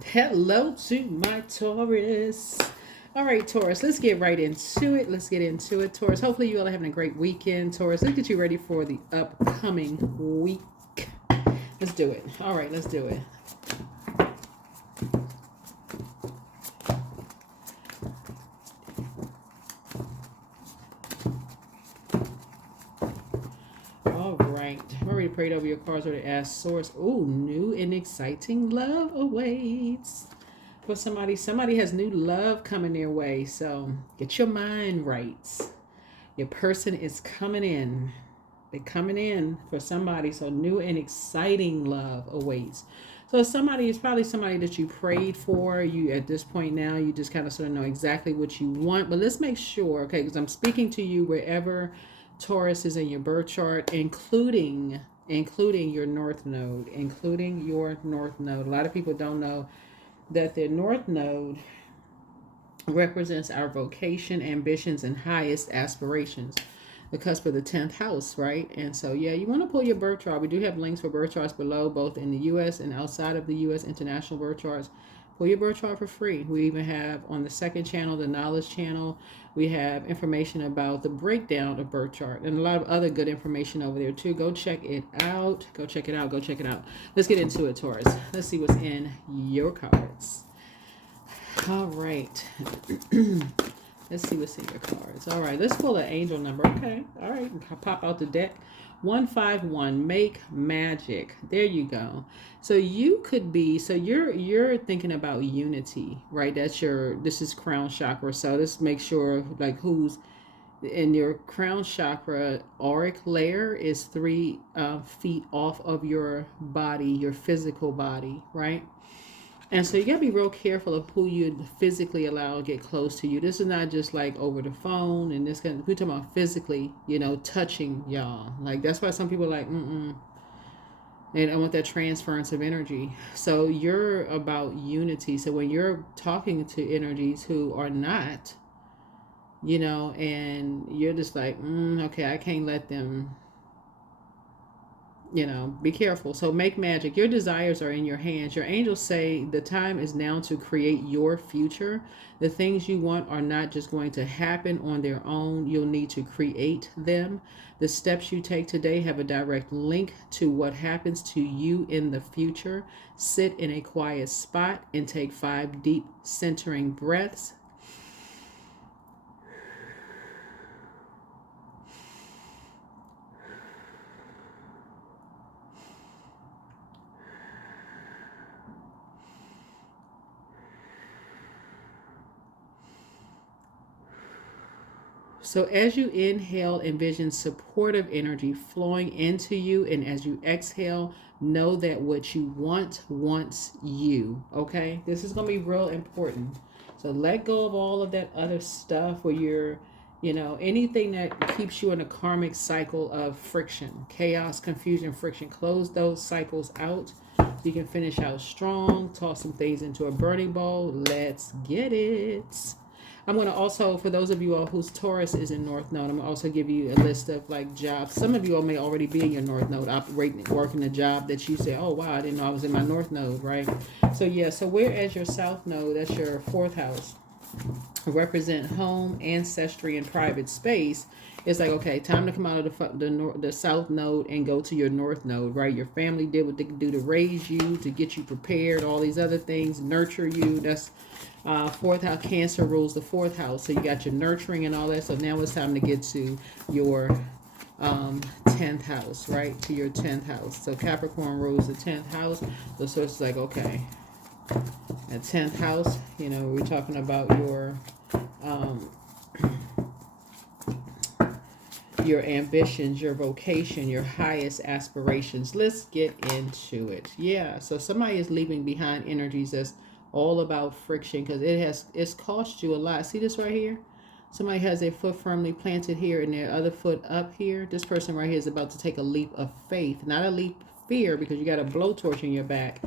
Hello to my Taurus. All right, Taurus, let's get right into it. Let's get into it, Taurus. Hopefully, you all are having a great weekend, Taurus. Let's get you ready for the upcoming week. Let's do it. All right, let's do it. All right. I'm ready to pray over your cards or to ask source. Oh, new and exciting love awaits. For somebody has new love coming their way. So get your mind right. Your person is coming in. They're coming in for somebody. So new and exciting love awaits. So somebody is probably somebody that you prayed for. You at this point now, you just kind of sort of know exactly what you want. But let's make sure, okay, because I'm speaking to you wherever Taurus is in your birth chart, including your north node, including your north node. A lot of people don't know that their north node represents our vocation, ambitions, and highest aspirations. The cusp of the 10th house, right? And so, yeah, you want to pull your birth chart. We do have links for birth charts below, both in the U.S. and outside of the U.S. international birth charts. Pull your birth chart for free. We even have on the second channel, the knowledge channel, we have information about the breakdown of birth chart and a lot of other good information over there too. Go check it out. Go check it out. Go check it out. Let's get into it, Taurus. Let's see what's in your cards. All right. Let's see what's in your cards. All right, let's pull an angel number. Okay. All right. Pop out the deck. 151. Make magic. There you go. So you could be, so you're thinking about unity, right? This is crown chakra. So let's make sure like who's in your crown chakra auric layer is 3 feet off of your body, your physical body, right? And so you gotta be real careful of who you physically allow to get close to you. This is not just like over the phone and this kind of, we're talking about physically, touching y'all. Like that's why some people are like, and I want that transference of energy. So you're about unity. So when you're talking to energies who are not, and you're just like, okay, I can't let them, be careful. So make magic. Your desires are in your hands. Your angels say the time is now to create your future. The things you want are not just going to happen on their own. You'll need to create them. The steps you take today have a direct link to what happens to you in the future. Sit in a quiet spot and take 5 deep centering breaths. So as you inhale, envision supportive energy flowing into you. And as you exhale, know that what you want wants you. Okay? This is going to be real important. So let go of all of that other stuff where you're, anything that keeps you in a karmic cycle of friction, chaos, confusion, friction. Close those cycles out. You can finish out strong, toss some things into a burning bowl. Let's get it. I'm going to also, for those of you all whose Taurus is in North Node, I'm going to also give you a list of like jobs. Some of you all may already be in your North Node, operating, working a job that you say, oh, wow, I didn't know I was in my North Node, right? So, yeah, so whereas your South Node, that's your 4th house, represent home, ancestry, and private space. It's like, okay, time to come out of the South Node and go to your North Node, right? Your family did what they could do to raise you, to get you prepared, all these other things, nurture you. That's 4th house. Cancer rules the 4th house. So you got your nurturing and all that. So now it's time to get to your 10th house, right? To your 10th house. So Capricorn rules the 10th house. So it's like, okay, at 10th house, we're talking about your ambitions, your vocation, your highest aspirations. Let's get into it. Yeah, so somebody is leaving behind energies that's all about friction because it's cost you a lot. See this right here? Somebody has their foot firmly planted here and their other foot up here. This person right here is about to take a leap of faith, not a leap of fear because you got a blowtorch in your back.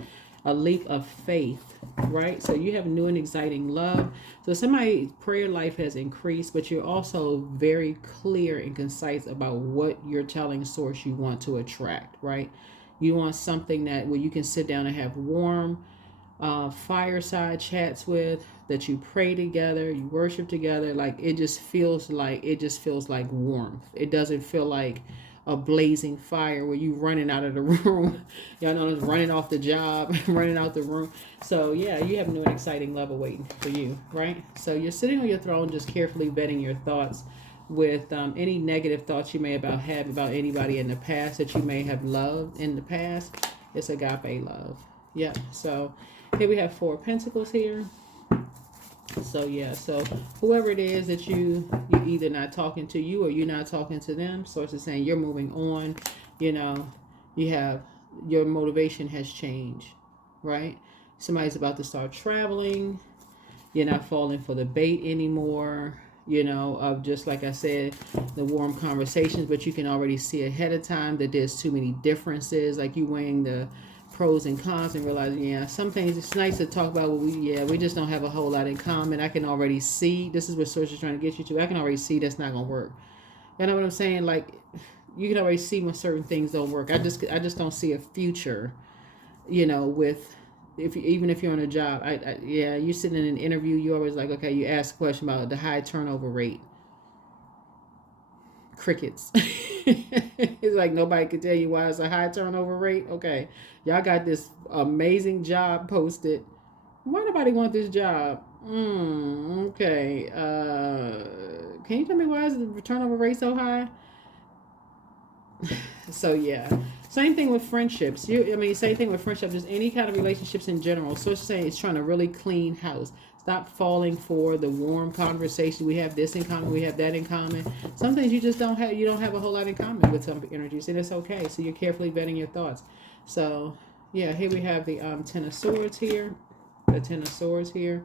A leap of faith, right? So you have new and exciting love. So somebody's prayer life has increased, but you're also very clear and concise about what you're telling source you want to attract, right? You want something that where you can sit down and have warm fireside chats with, that you pray together, you worship together. Like it just feels like warmth. It doesn't feel like a blazing fire where you running out of the room. Y'all know, running off the job, running out the room. So yeah, you have new and exciting love awaiting for you, right? So you're sitting on your throne, just carefully vetting your thoughts with any negative thoughts you may have about anybody in the past that you may have loved in the past. It's agape love. Yeah. So here we have 4 pentacles here. So yeah, so whoever it is that you either not talking to you or you're not talking to them, source is saying you're moving on. You know, you have, your motivation has changed, right? Somebody's about to start traveling. You're not falling for the bait anymore, you know, of just like I said, the warm conversations, but you can already see ahead of time that there's too many differences. Like you weighing the pros and cons and realizing, yeah, some things it's nice to talk about, but we just don't have a whole lot in common. I can already see, this is what source is trying to get you to. I can already see that's not gonna work. You know what I'm saying? Like you can already see when certain things don't work. I just don't see a future, you know, with even if you're on a job. Yeah, you're sitting in an interview, you always like, okay, you ask a question about the high turnover rate. Crickets. It's like nobody could tell you why it's a high turnover rate. Okay, y'all got this amazing job posted. Why nobody want this job? Okay. Can you tell me why is the turnover rate so high? So yeah, same thing with friendships. Same thing with friendships. Just any kind of relationships in general. So it's saying it's trying to really clean house. Stop falling for the warm conversation. We have this in common. We have that in common. Some things you just don't have. You don't have a whole lot in common with some energies, and it's okay. So you're carefully vetting your thoughts. So yeah, here we have the Ten of Swords here. The Ten of Swords here.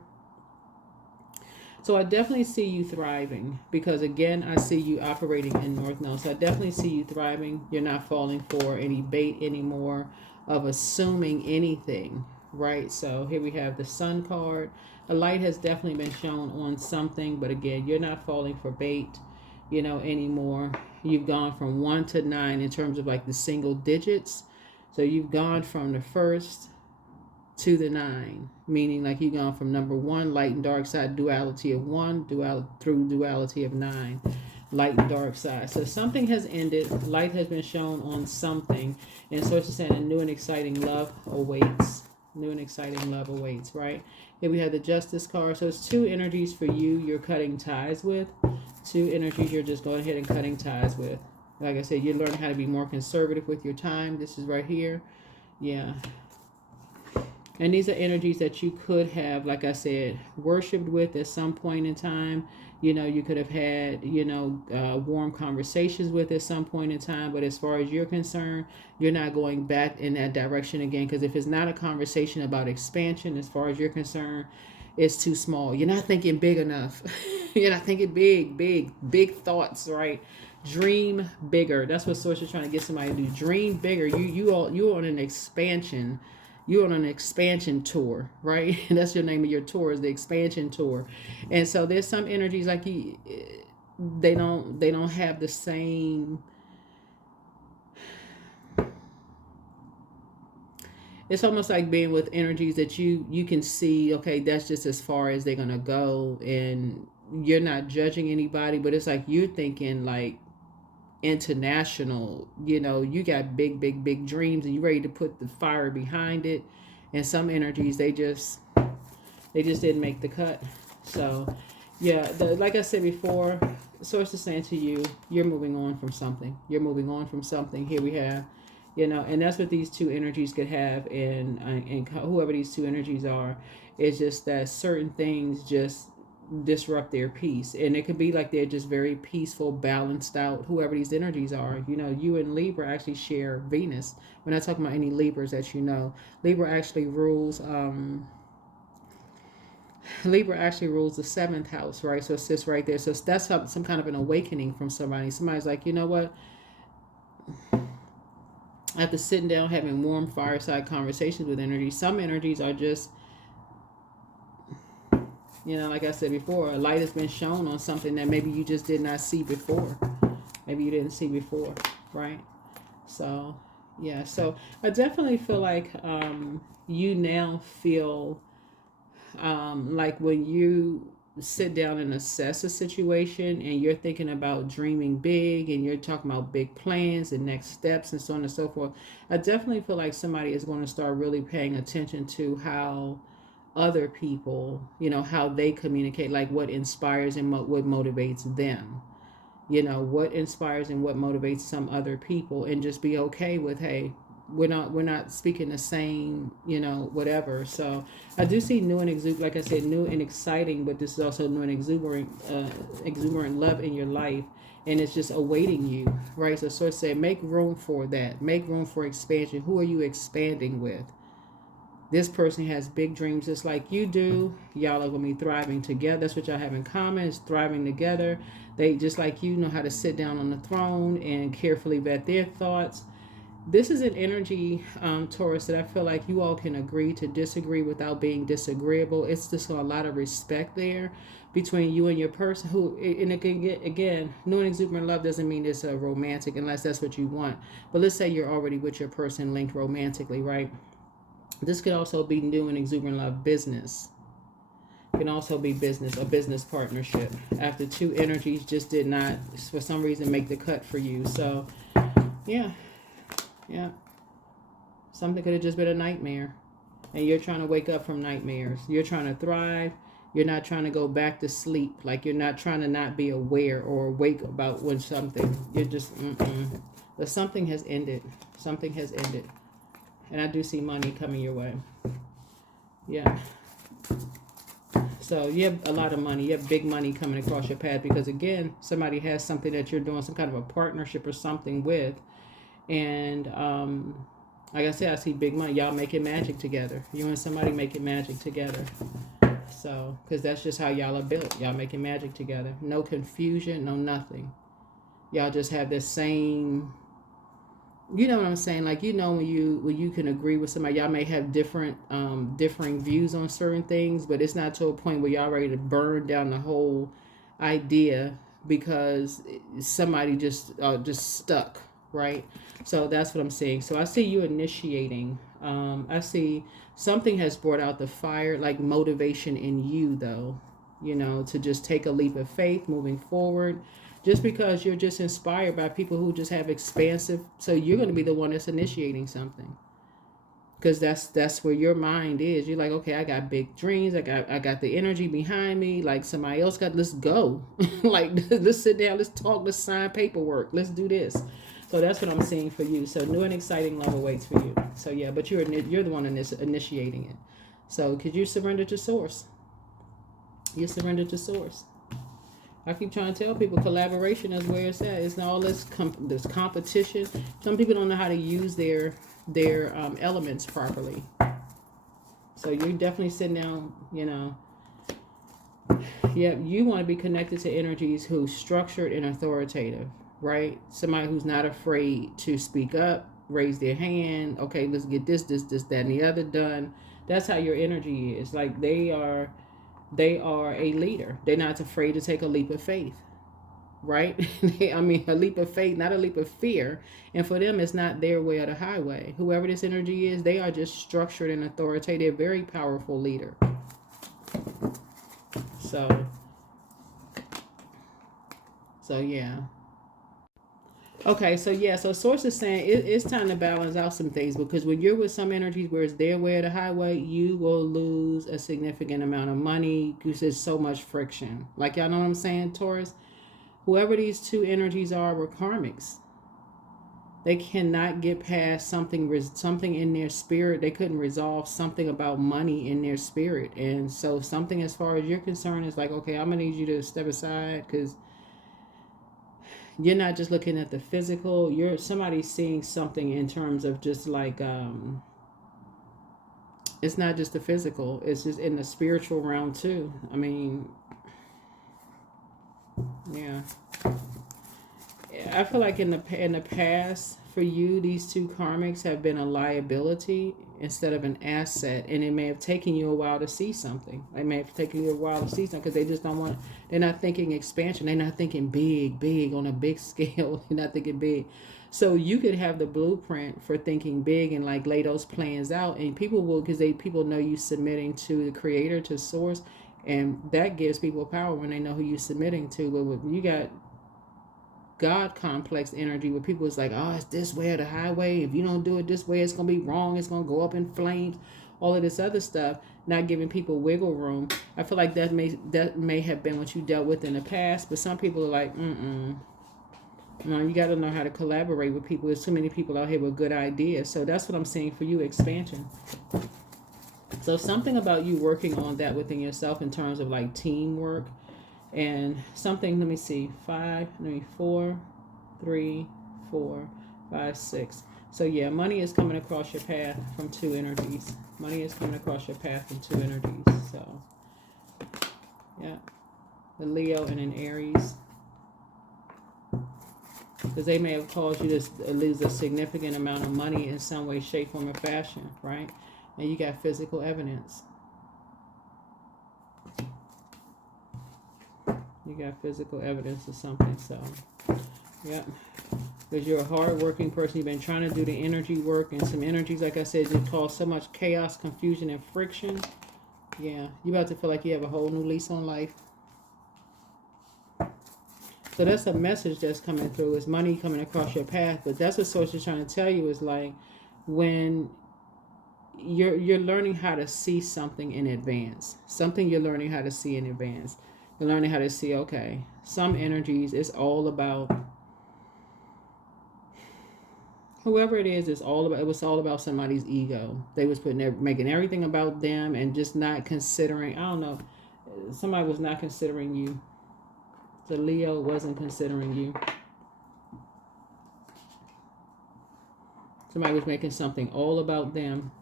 So I definitely see you thriving because, again, I see you operating in North Node. So I definitely see you thriving. You're not falling for any bait anymore of assuming anything, right? So here we have the Sun card. A light has definitely been shown on something, but again, you're not falling for bait, you know, anymore. You've gone from 1 to 9 in terms of like the single digits. So you've gone from the first to the 9, meaning like you've gone from number 1, light and dark side, duality of 1, through duality of 9, light and dark side. So something has ended, light has been shown on something, and so it's just saying a new and exciting love awaits. New and exciting love awaits, right? Here we have the Justice card. So it's 2 energies for you you're cutting ties with. 2 energies you're just going ahead and cutting ties with. Like I said, you're learning how to be more conservative with your time. This is right here. Yeah. And these are energies that you could have, like I said, worshipped with at some point in time. You know, you could have had, you know, warm conversations with at some point in time. But as far as you're concerned, you're not going back in that direction again. Because if it's not a conversation about expansion, as far as you're concerned, it's too small. You're not thinking big enough. You're not thinking big thoughts, right? Dream bigger. That's what Source is trying to get somebody to do. Dream bigger. You're on an expansion. You're on an expansion tour, right? That's your name of your tour, is the expansion tour. And so there's some energies like they don't have the same. It's almost like being with energies that you can see, okay, that's just as far as they're gonna go, and you're not judging anybody, but it's like you're thinking like international, you know, you got big dreams and you're ready to put the fire behind it. And some energies, they just didn't make the cut. So yeah, like I said before, Source is saying to you, you're moving on from something. You're moving on from something. Here we have, you know, and that's what these 2 energies could have, and whoever these 2 energies are, it's just that certain things just disrupt their peace, and it could be like they're just very peaceful, balanced out, whoever these energies are. You know, you and Libra actually share Venus. We're not talking about any Libras that you know. Libra actually rules the 7th house, right? So it sits right there. So that's some kind of an awakening from somebody. Somebody's like, you know what, after sitting down having warm fireside conversations with energies, some energies are just, you know, like I said before, a light has been shown on something that maybe you just did not see before. Maybe you didn't see before, right? So, Yeah, so I definitely feel like you now feel like when you sit down and assess a situation and you're thinking about dreaming big and you're talking about big plans and next steps and so on and so forth, I definitely feel like somebody is going to start really paying attention to how other people, how they communicate, like what inspires and what motivates them. What inspires and what motivates some other people, and just be okay with, hey, we're not speaking the same, whatever. So I do see new and exuberant, like I said, new and exciting, but this is also new and exuberant love in your life, and it's just awaiting you, right? So Source said, make room for that, make room for expansion. Who are you expanding with? This person has big dreams just like you do. Y'all are going to be thriving together. That's what y'all have in common, is thriving together. They, just like you, know how to sit down on the throne and carefully vet their thoughts. This is an energy, Taurus, that I feel like you all can agree to disagree without being disagreeable. It's just a lot of respect there between you and your person. Who, and it can get, again, new and exuberant love doesn't mean it's a romantic unless that's what you want. But let's say you're already with your person linked romantically, right? This could also be new and exuberant love business. It can also be business, a business partnership. After two energies just did not, for some reason, make the cut for you. So, yeah. Something could have just been a nightmare. And you're trying to wake up from nightmares. You're trying to thrive. You're not trying to go back to sleep. Like, you're not trying to not be aware or awake about when something. You're just, But something has ended. Something has ended. And I do see money coming your way. Yeah. So you have a lot of money. You have big money coming across your path because, again, somebody has something that you're doing some kind of a partnership or something with. And like I said, I see big money. Y'all making magic together. You and somebody making magic together. So, because that's just how y'all are built. Y'all making magic together. No confusion, no nothing. Y'all just have this same... You know what I'm saying? Like, when you can agree with somebody, y'all may have differing views on certain things, but it's not to a point where y'all ready to burn down the whole idea because somebody just stuck, right? So that's what I'm saying. So I see you initiating. I see something has brought out the fire, like motivation in you, though, to just take a leap of faith moving forward. Just because you're just inspired by people who just have expansive, so you're going to be the one that's initiating something, because that's where your mind is. You're like, okay, I got big dreams. I got the energy behind me. Like somebody else got. Let's go. Like, let's sit down. Let's talk. Let's sign paperwork. Let's do this. So that's what I'm seeing for you. So new and exciting love awaits for you. So yeah, but you're the one initiating it. So could you surrender to Source? You surrender to Source. I keep trying to tell people collaboration is where it's at. It's not all this this competition. Some people don't know how to use their elements properly. So you're definitely sitting down, Yeah, you want to be connected to energies who's structured and authoritative, right? Somebody who's not afraid to speak up, raise their hand. Okay, let's get this, that, and the other done. That's how your energy is. Like, they are a leader. They're not afraid to take a leap of faith, right? I mean, a leap of faith, not a leap of fear. And for them, it's not their way or the highway. Whoever this energy is, they are just structured and authoritative, very powerful leader. So yeah. Okay, so Source is saying it's time to balance out some things, because when you're with some energies where it's their way or the highway, you will lose a significant amount of money because there's so much friction. Like, y'all know what I'm saying, Taurus? Whoever these two energies are were karmics. They cannot get past something in their spirit. They couldn't resolve something about money in their spirit. And so something, as far as you're concerned, is like, okay, I'm going to need you to step aside, because you're not just looking at the physical. Somebody's seeing something in terms of just like, it's not just the physical. It's just in the spiritual realm too. I mean, yeah. I feel like in the past, for you, these two karmics have been a liability instead of an asset, and it may have taken you a while to see something. It may have taken you a while to see something because they just don't want. They're not thinking expansion. They're not thinking big on a big scale. They're not thinking big. So you could have the blueprint for thinking big and like lay those plans out, and people will, because people know you submitting to the creator, to source, and that gives people power when they know who you're submitting to. But when you got God complex energy where people is like, oh, it's this way or the highway. If you don't do it this way, it's gonna be wrong. It's gonna go up in flames. All of this other stuff, not giving people wiggle room. I feel like that may have been what you dealt with in the past. But some people are like, no, you got to know how to collaborate with people. There's too many people out here with good ideas. So that's what I'm saying for you, expansion. So something about you working on that within yourself in terms of like teamwork. And something, let me see, 4, 3, 4, 5, 6. So yeah, money is coming across your path from two energies. Money is coming across your path from two energies. So yeah, the Leo and an Aries, because they may have caused you to lose a significant amount of money in some way, shape, form, or fashion, right? And you got physical evidence. You got physical evidence of something. So yeah, because you're a hard-working person. You've been trying to do the energy work, and some energies, like I said, just cause so much chaos, confusion, and friction. Yeah, you're about to feel like you have a whole new lease on life. So that's a message that's coming through. Is money coming across your path. But that's what Source is trying to tell you, is like when you're learning how to see something in advance. Something you're learning how to see in advance. You're learning how to see, okay, some energies, it's all about whoever it is. It was all about somebody's ego. They was making everything about them and just not considering, I don't know, somebody was not considering you. The Leo wasn't considering you. Somebody was making something all about them.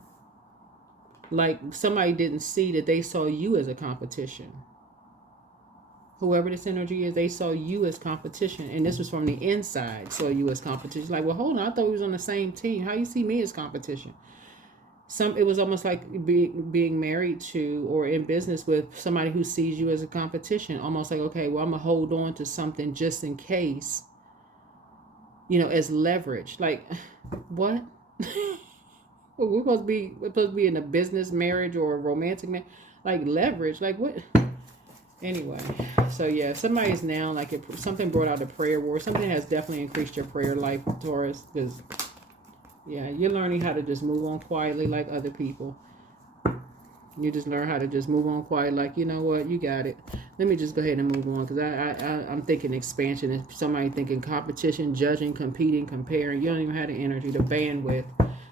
Like somebody didn't see that they saw you as a competition. Whoever this energy is, they saw you as competition. And this was from the inside, saw you as competition. Like, well, hold on, I thought we was on the same team. How you see me as competition? It was almost like being married to or in business with somebody who sees you as a competition. Almost like, okay, well, I'm going to hold on to something just in case, as leverage. Like, what? Well, we're supposed to be in a business marriage or a romantic marriage. Like, leverage. Like, what? Anyway, so yeah, somebody's now, like, something brought out a prayer war. Something has definitely increased your prayer life, Taurus, because yeah, you're learning how to just move on quietly like other people. You just learn how to just move on quiet, like, you know what, you got it. Let me just go ahead and move on, because I'm thinking expansion. If somebody thinking competition, judging, competing, comparing, you don't even have the energy, the bandwidth.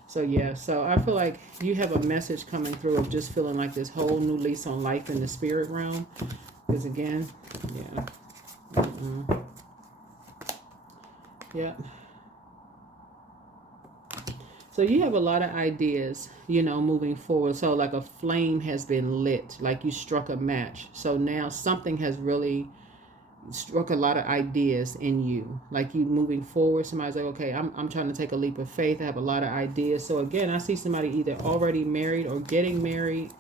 So yeah, so I feel like you have a message coming through of just feeling like this whole new lease on life in the spirit realm. Because again, yeah. Yeah. So you have a lot of ideas, moving forward. So like a flame has been lit, like you struck a match. So now something has really struck a lot of ideas in you. Like you moving forward, somebody's like, okay, I'm trying to take a leap of faith. I have a lot of ideas. So again, I see somebody either already married or getting married.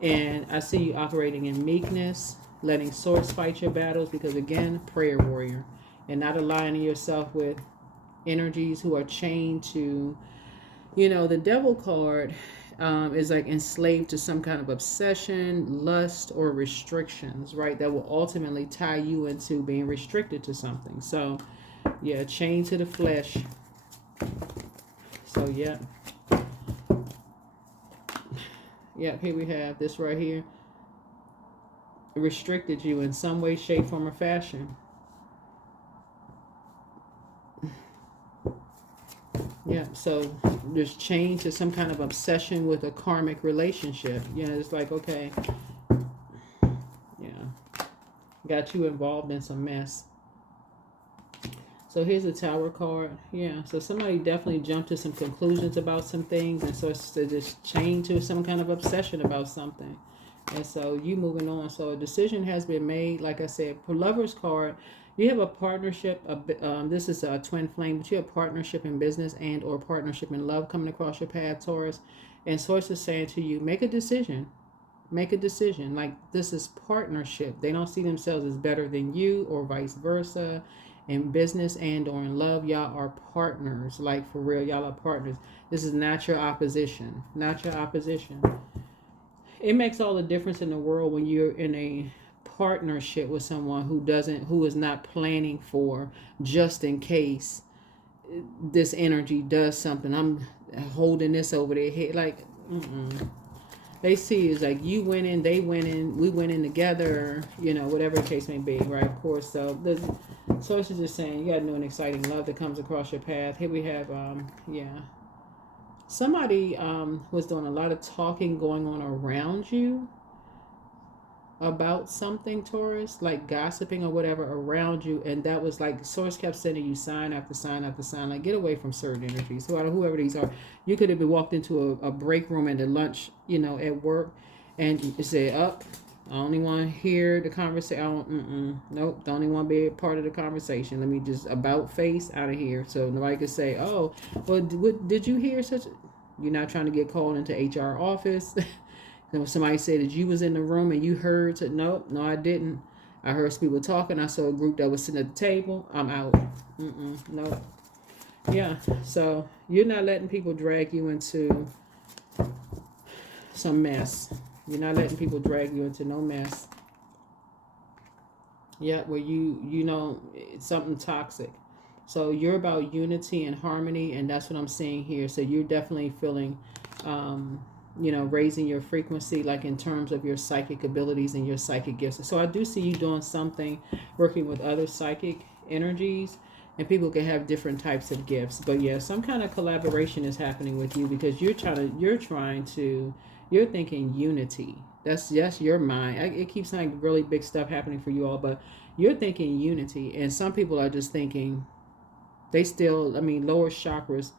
And I see you operating in meekness, letting source fight your battles, because again, prayer warrior, and not aligning yourself with energies who are chained to, the devil card is like enslaved to some kind of obsession, lust, or restrictions, right? That will ultimately tie you into being restricted to something. So yeah, chained to the flesh. So yeah. Yep, here we have this right here. Restricted you in some way, shape, form, or fashion. Yeah, so there's chained to some kind of obsession with a karmic relationship. It's like, okay, yeah, got you involved in some mess. So here's the Tower card. Yeah, so somebody definitely jumped to some conclusions about some things, and so it's just chained to some kind of obsession about something. And so you moving on. So a decision has been made. Like I said, for Lover's card, You have a partnership. This is a twin flame, but you have partnership in business and or partnership in love coming across your path, Taurus. And Source is saying to you, make a decision. Make a decision. Like, this is partnership. They don't see themselves as better than you or vice versa. In business and or in love, y'all are partners. Like, for real, y'all are partners. This is not your opposition. Not your opposition. It makes all the difference in the world when you're in a partnership with someone who is not planning for, just in case this energy does something. I'm holding this over their head. Like, they see is like you winning, they winning, we winning together, whatever the case may be, right? Of course. So the source is just saying you got new and exciting love that comes across your path. Here we have, somebody was doing a lot of talking going on around you about something, Taurus, like gossiping or whatever around you, and that was like source kept sending you sign after sign after sign, like get away from certain energies. So whoever these are, you could have been walked into a break room at the lunch, at work, and you say, "Up, I only want to hear the conversation. Nope, don't even want to be a part of the conversation. Let me just about face out of here." So nobody could say, "Oh, well, what did you hear such?" You're not trying to get called into HR office. Somebody said that you was in the room and you heard, no, I didn't. I heard people talking. I saw a group that was sitting at the table. I'm out. No. Yeah. So you're not letting people drag you into some mess. You're not letting people drag you into no mess. Yeah, where it's something toxic. So you're about unity and harmony, and that's what I'm seeing here. So you're definitely feeling raising your frequency, like in terms of your psychic abilities and your psychic gifts. So I do see you doing something, working with other psychic energies, and people can have different types of gifts. But yeah, some kind of collaboration is happening with you because you're thinking unity. That's your mind. It keeps saying really big stuff happening for you all, but you're thinking unity, and some people are just thinking they still, lower chakras,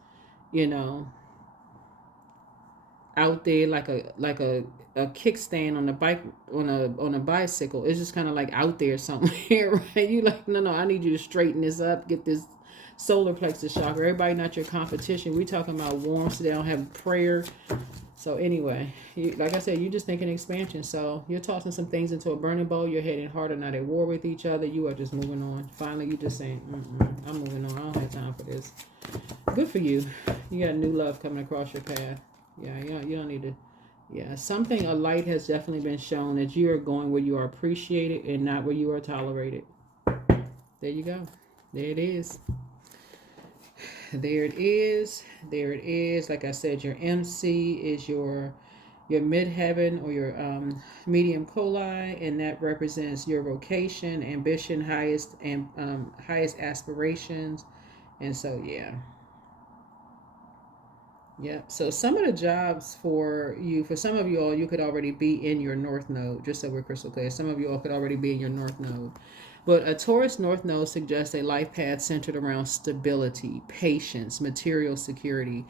out there like a kickstand on a bike on a bicycle. It's just kind of like out there somewhere, right? You like, no, I need you to straighten this up, get this solar plexus chakra. Everybody not your competition. We talking about warmth, so they don't have prayer. So anyway, like I said, you just thinking expansion. So you're tossing some things into a burning bowl. You're heading harder, not at war with each other. You are just moving on. Finally, you just saying, I'm moving on. I don't have time for this. Good for you. You got new love coming across your path. Yeah, you don't need to. Yeah, a light has definitely been shown that you are going where you are appreciated and not where you are tolerated. There you go. There it is. There it is. There it is. Like I said, your MC is your midheaven or your medium coli, and that represents your vocation, ambition, highest aspirations, and so yeah. Yeah. So some of the jobs for some of you all, you could already be in your North Node, just so we're crystal clear. Some of you all could already be in your North Node. But a Taurus North Node suggests a life path centered around stability, patience, material security,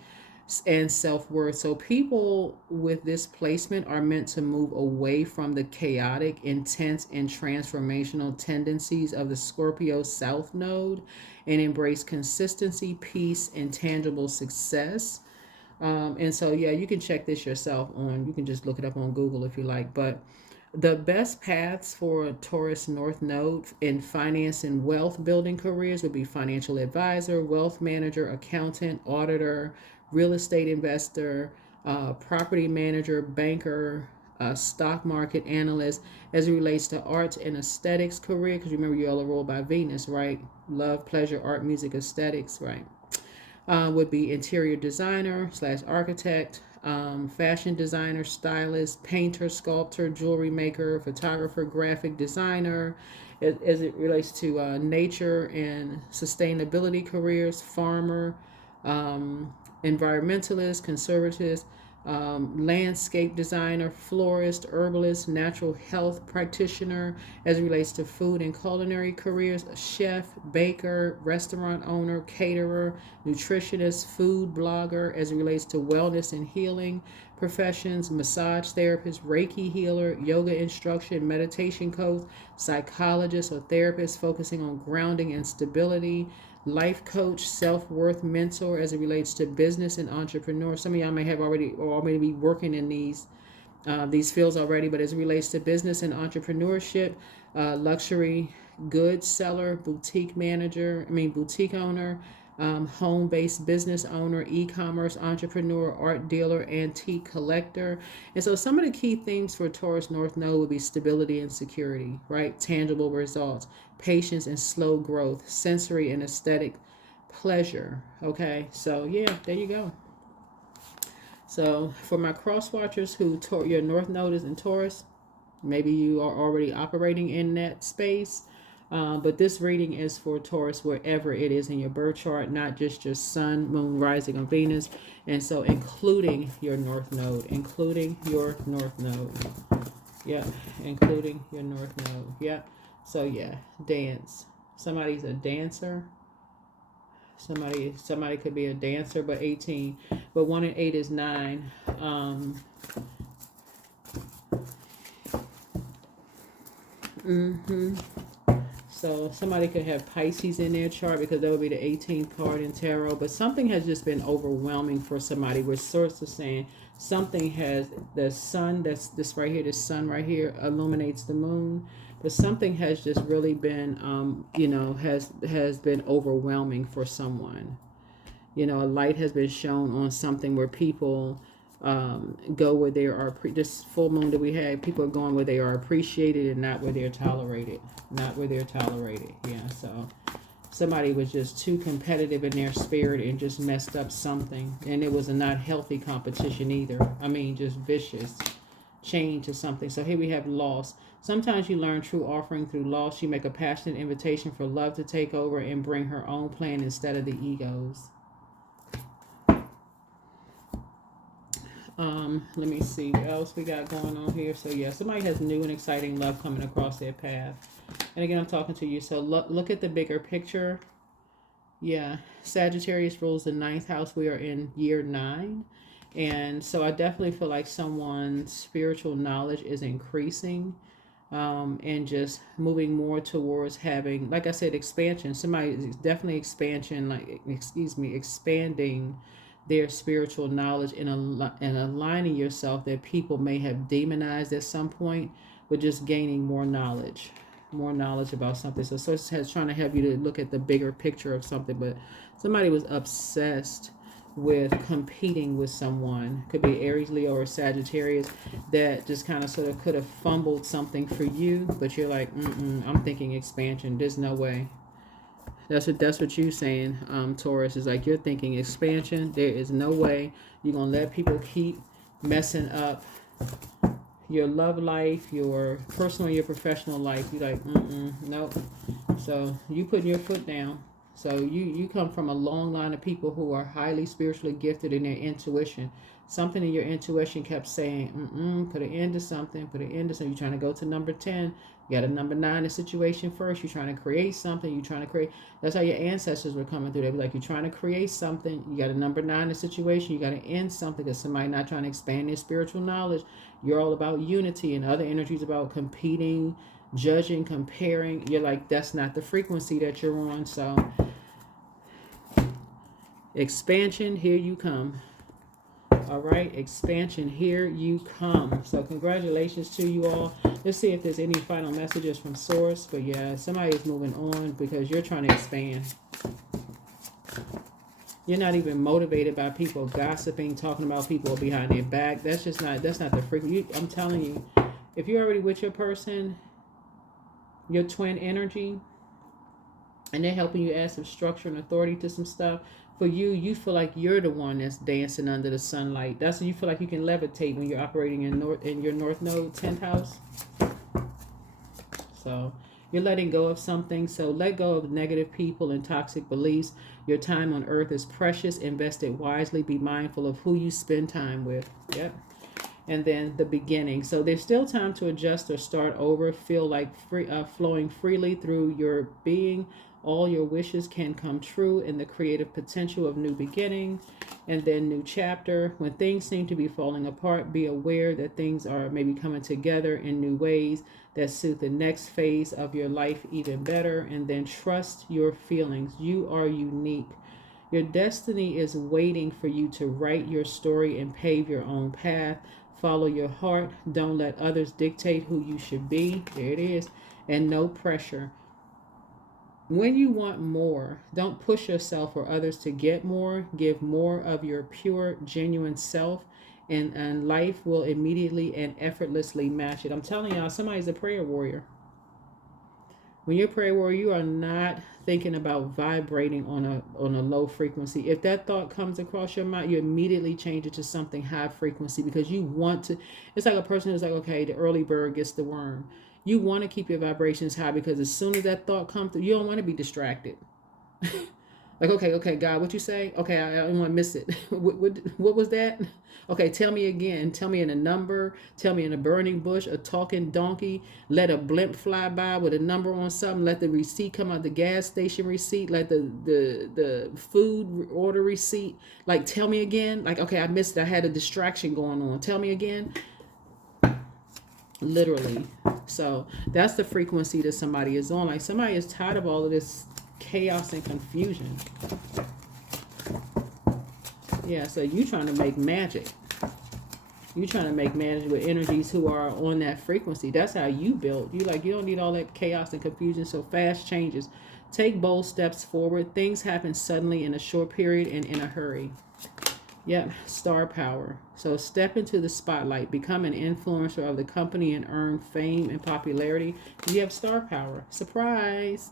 and self-worth. So people with this placement are meant to move away from the chaotic, intense, and transformational tendencies of the Scorpio South Node and embrace consistency, peace, and tangible success. And so, yeah, you can check this yourself you can just look it up on Google if you like. But the best paths for a Taurus North Node in finance and wealth building careers would be financial advisor, wealth manager, accountant, auditor, real estate investor, property manager, banker, stock market analyst, as it relates to arts and aesthetics career. Because remember, you all are ruled by Venus, right? Love, pleasure, art, music, aesthetics, right? Would be interior designer / architect, fashion designer, stylist, painter, sculptor, jewelry maker, photographer, graphic designer. As it relates to nature and sustainability careers, farmer, environmentalist, conservatist, landscape designer, florist, herbalist, natural health practitioner as it relates to food and culinary careers, a chef, baker, restaurant owner, caterer, nutritionist, food blogger as it relates to wellness and healing professions, massage therapist, Reiki healer, yoga instruction, meditation coach, psychologist or therapist focusing on grounding and stability, life coach, self-worth mentor as it relates to business and entrepreneur. Some of y'all may have already be working in these fields already, but as it relates to business and entrepreneurship, luxury goods seller, boutique owner, home-based business owner, e-commerce entrepreneur, art dealer, antique collector. And so some of the key themes for Taurus North Node would be stability and security, right? Tangible results, patience and slow growth, sensory and aesthetic pleasure. Okay, so yeah, there you go. So for my cross watchers who your North Node is in Taurus, maybe you are already operating in that space. But this reading is for Taurus wherever it is in your birth chart, not just your sun, moon, rising, or Venus. And so including your North Node, Yeah, including your North Node. Yeah. So yeah, dance. Somebody's a dancer. Somebody could be a dancer, but 18. But 1 and 8 is 9. So somebody could have Pisces in their chart because that would be the 18th card in tarot. But something has just been overwhelming for somebody. Where source is saying something has the sun. That's this right here. The sun right here illuminates the moon. But something has just really been, has been overwhelming for someone. A light has been shown on something where people go where they are. This full moon that we had, people are going where they are appreciated and not where they're tolerated. Yeah. So somebody was just too competitive in their spirit and just messed up something, and it was a not healthy competition either. I mean, just vicious. Chain to something. So here we have loss. Sometimes you learn true offering through loss. You make a passionate invitation for love to take over and bring her own plan instead of the egos. Let me see what else we got going on here. So yeah, somebody has new and exciting love coming across their path. And again, I'm talking to you. So look at the bigger picture. Yeah, Sagittarius rules the 9th house. We are in year 9. And so I definitely feel like someone's spiritual knowledge is increasing, and just moving more towards having, like I said, expansion. Somebody is definitely expanding their spiritual knowledge and aligning yourself that people may have demonized at some point, but just gaining more knowledge about something. So it's trying to help you to look at the bigger picture of something, but somebody was obsessed with competing with someone, could be Aries, Leo, or Sagittarius, that just kind of sort of could have fumbled something for you, but you're like, I'm thinking expansion. There's no way. That's what you're saying, Taurus, is like you're thinking expansion. There is no way you're gonna let people keep messing up your love life, your personal, your professional life. You're like, nope. So you putting your foot down. So you come from a long line of people who are highly spiritually gifted in their intuition. Something in your intuition kept saying, put an end to something, You're trying to go to number 10. You got a number 9 in situation first. You're trying to create something. That's how your ancestors were coming through. They be like, you're trying to create something. You got a number 9 in situation. You got to end something because somebody not trying to expand their spiritual knowledge. You're all about unity, and other energies about competing, judging, comparing. You're like, that's not the frequency that you're on. So expansion, here you come. All right, expansion, here you come. So congratulations to you all. Let's see if there's any final messages from source. But yeah, somebody is moving on because you're trying to expand. You're not even motivated by people gossiping, talking about people behind their back. That's not the frequency. I'm telling you, if you're already with your person, your twin energy, and they're helping you add some structure and authority to some stuff, for you feel like you're the one that's dancing under the sunlight. That's when you feel like you can levitate when you're operating in your North Node, 10th house. So You're letting go of something. So let go of negative people and toxic beliefs. Your time on earth is precious. Invest it wisely. Be mindful of who you spend time with. Yep. And then the beginning. So there's still time to adjust or start over. Feel like flowing freely through your being. All your wishes can come true in the creative potential of new beginning. And then new chapter. When things seem to be falling apart, be aware that things are maybe coming together in new ways that suit the next phase of your life even better. And then trust your feelings. You are unique. Your destiny is waiting for you to write your story and pave your own path. Follow your heart. Don't let others dictate who you should be. There it is. And no pressure. When you want more, don't push yourself or others to get more. Give more of your pure, genuine self, and life will immediately and effortlessly match it. I'm telling y'all, somebody's a prayer warrior. When you're a prayer warrior, you are not thinking about vibrating on a low frequency. If that thought comes across your mind, you immediately change it to something high frequency, because you want to. It's like a person who's like, okay, the early bird gets the worm. You want to keep your vibrations high, because as soon as that thought comes through, you don't want to be distracted. Like, okay, God, what you say? Okay, I don't want to miss it. What was that? Okay, tell me again. Tell me in a number. Tell me in a burning bush, a talking donkey. Let a blimp fly by with a number on something. Let the receipt come out, the gas station receipt. Let the food order receipt. Like, tell me again. Like, okay, I missed it. I had a distraction going on. Tell me again. Literally. So that's the frequency that somebody is on. Like, somebody is tired of all of this chaos and confusion. Yeah, so you trying to make magic. You trying to make magic with energies who are on that frequency. That's how you built. You don't need all that chaos and confusion. So fast changes. Take bold steps forward. Things happen suddenly in a short period and in a hurry. Yep, star power. So step into the spotlight, become an influencer of the company, and earn fame and popularity. You have star power. Surprise.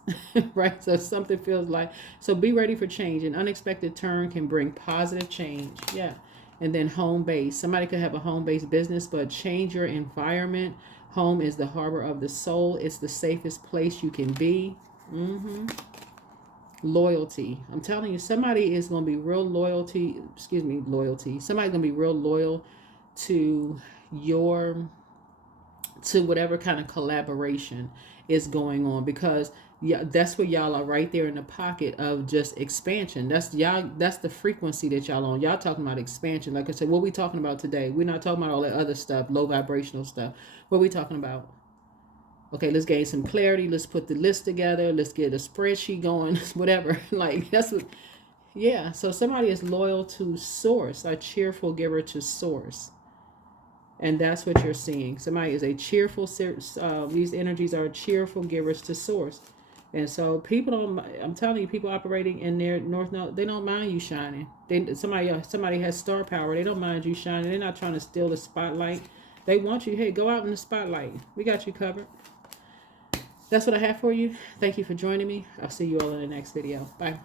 Right? So something feels like, so be ready for change. An unexpected turn can bring positive change. Yeah. And then home base. Somebody could have a home-based business, but change your environment. Home is the harbor of the soul. It's the safest place you can be. Loyalty. I'm telling you, somebody is going to be real loyalty. Somebody's going to be real loyal to whatever kind of collaboration is going on, because that's where y'all are right there in the pocket of just expansion. That's the frequency that y'all on. Y'all talking about expansion. Like I said, what we talking about today? We're not talking about all that other stuff, low vibrational stuff. What are we talking about? Okay, let's gain some clarity. Let's put the list together. Let's get a spreadsheet going, whatever. Like, that's what, yeah. So somebody is loyal to source, a cheerful giver to source. And that's what you're seeing. Somebody is a cheerful, these energies are cheerful givers to source. And so people don't, I'm telling you, people operating in their north node, they don't mind you shining. Somebody has star power. They don't mind you shining. They're not trying to steal the spotlight. They want you, hey, go out in the spotlight. We got you covered. That's what I have for you. Thank you for joining me. I'll see you all in the next video. Bye.